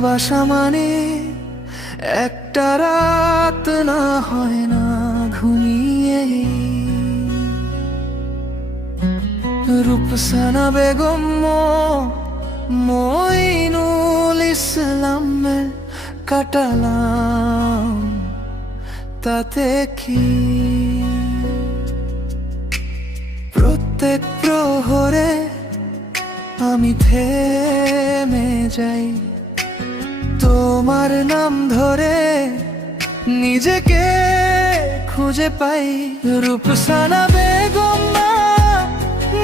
ভালোবাসা মানে একটা রাত না হয় না ঘুমিয়ে। রূপসানা বেগম মইনুল ইসলামের কাটালাম তাতে কি। প্রত্যেক প্রহরে আমি থেমে যাই, তোমার নাম ধরে নিজেকে খুঁজে পাই। রূপসানা বেগম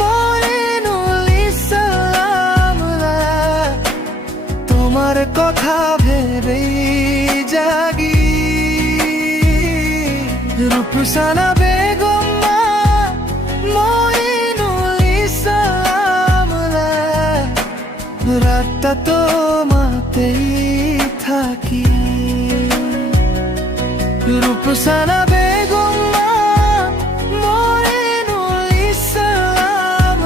মইনুল ইসলাম, তোমার কথা ভেবেই জাগি। রূপসানা বেগম মইনুল ইসলাম, রাতটা তোমাতেই থাকি। রূপসানা বেগম মইনুল ইসলাম,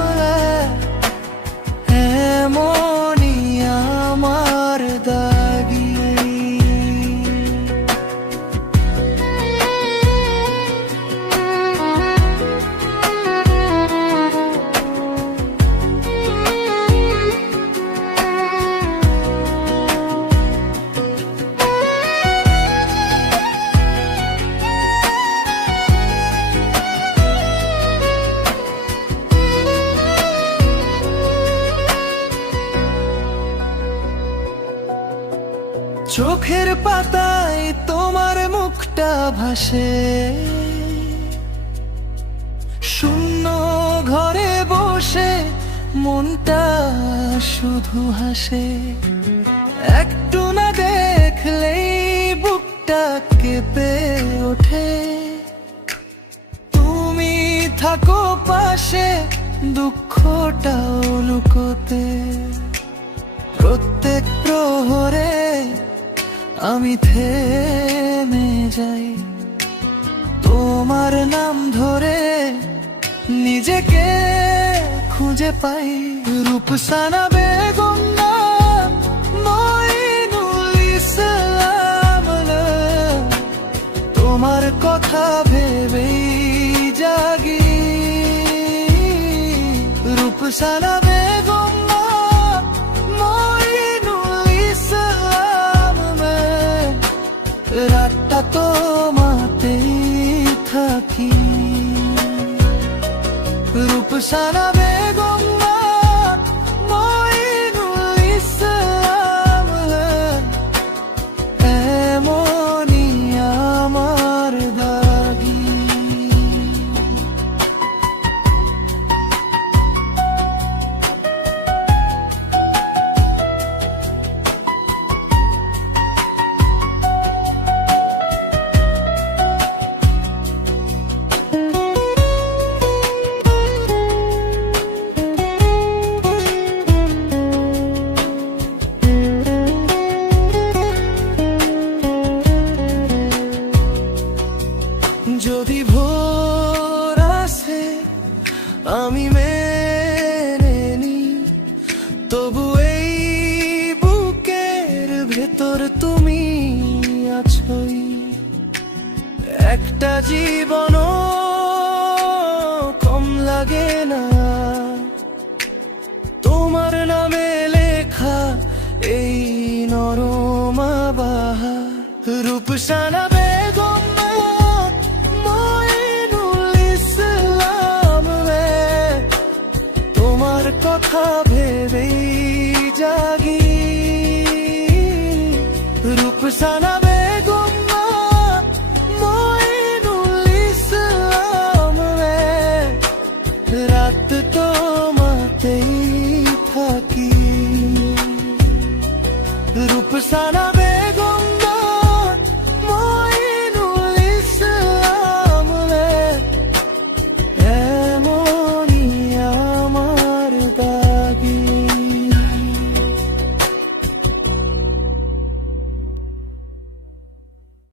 এমনই আমার দাগি। চোখের পাতায় তোমার মুখটা ভাসে, শূন্য ঘরে বসে মনটা শুধু হাসে। একটু না দেখলেই বুকটা কেঁপে ওঠে, তুমি থাকো পাশে দুঃখটাও লুকোতে। প্রত্যেক প্রহরে আমি থেমে যাই, তোমার নাম ধরে নিজেকে খুঁজে পাই। রূপসানা বেগম মইনুল ইসলাম, তোমার কথা ভেবেই জাগি। রূপসানা বেগম মইনুল ইসলাম, রাতটা তোমাতেই থাকি। রূপসানা বেগম মইনুল ইসলাম, এমনই আমার দাগি। যদি ভোর আসে আমি মেনে নি, তবু এই বুকের ভেতর তুমি আছোই। একটা জীবনও কম লাগে না তোমার নামে লেখা এই নরম বাহার। রূপসানা বেগম মইনুল ইসলাম, তোমার কথা